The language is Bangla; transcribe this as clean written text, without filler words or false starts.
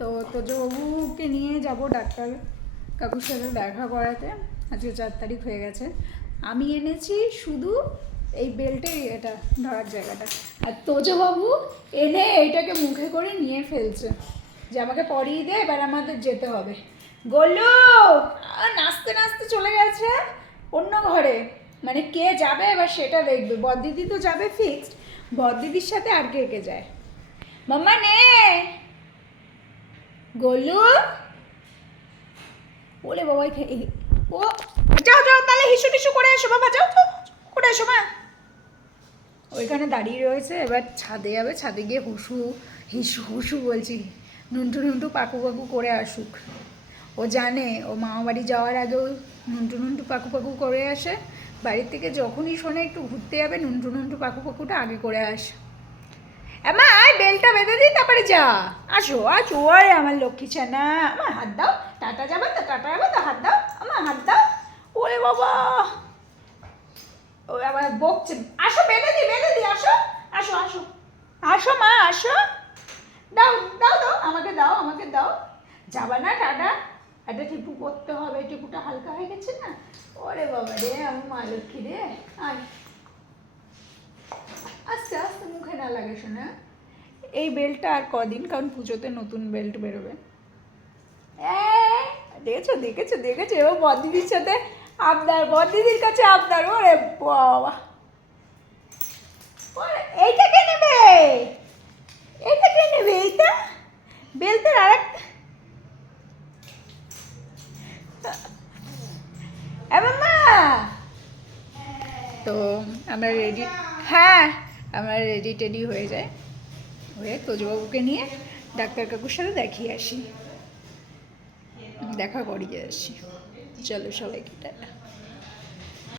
তো তোজবাবুকে নিয়ে যাব ডাক্তার কাকুর সাথে দেখা করাতে। আজকে 4 তারিখ হয়ে গেছে। আমি এনেছি শুধু এই বেল্টের এটা ধরার জায়গাটা, আর তোজবাবু এনে এইটাকে মুখে করে নিয়ে ফেলছে যে আমাকে পরিয়ে দে, এবার আমাদের যেতে হবে। গোলু নাচতে নাচতে চলে গেছে অন্য ঘরে, মানে কে যাবে এবার সেটা দেখবে। বড়দিদি তো যাবে ফিক্সড, বড়দিদির সাথে আর কে কে যায়। মাম্মা নে গোলু, ওলে বাবাই ও যাও যাও তাহলে হিসু টিসু করে এসো বাবা, যাও তো করে এসো মা। ওইখানে দাঁড়িয়ে রয়েছে, এবার ছাদে যাবে, ছাদে গিয়ে হিসু হুসু বলছি নুন্টু নুন্টু পাকু পাকু করে আসুক। ও জানে ও মামা বাড়ি যাওয়ার আগেও নুন্টু নুন্টু পাকু পাকু করে আসে, বাড়ির থেকে যখনই শোনে একটু ঘুরতে যাবে নুন্টু নুন্টু পাকু পাকুটা আগে করে আসে। মা আয় বেলটা বেঁধে দিই তারপরে যা, আসো আসো আরে আমার লক্ষ্মী ছানা, আমার হাত দাও, টাটা যাবে তো, টাটা যাবে তো, হাত দাও আমার হাত দাও। ওরে বাবা ও আবার বকছে, আসো বেঁধে দি আসো আসো আসো আসো মা আসো, দাও দাও দাও আমাকে দাও আমাকে দাও, যাবা না টাটা, একটা টিপু করতে হবে, টিপুটা হালকা হয়ে গেছে না। ওরে বাবা রে আমার মা লক্ষ্মী রে, আয় আস্তে আস্তে মুখে না লাগে শোনা। এই বেল্টটা আর কদিন, কারণ পুজোতে নতুন বেল্ট বেরোবে। দেখেছো দেখেছো দেখেছো, এবার বড়দিদির সাথে আবদার, বড়দিদির কাছে আবদার। ওরে বাবা এইটা কে নেবে, এইটা কে নেবে, এইটা বেল্টের আর একটা মামা। তো আমরা রেডি, হ্যাঁ আমরা রেডি টেডি হয়ে যায়, হয়ে তোজবাবুকে নিয়ে ডাক্তার কাকুর সাথে দেখিয়ে আসি, দেখা করিয়ে আসি। চলো সবাইকে টাটা।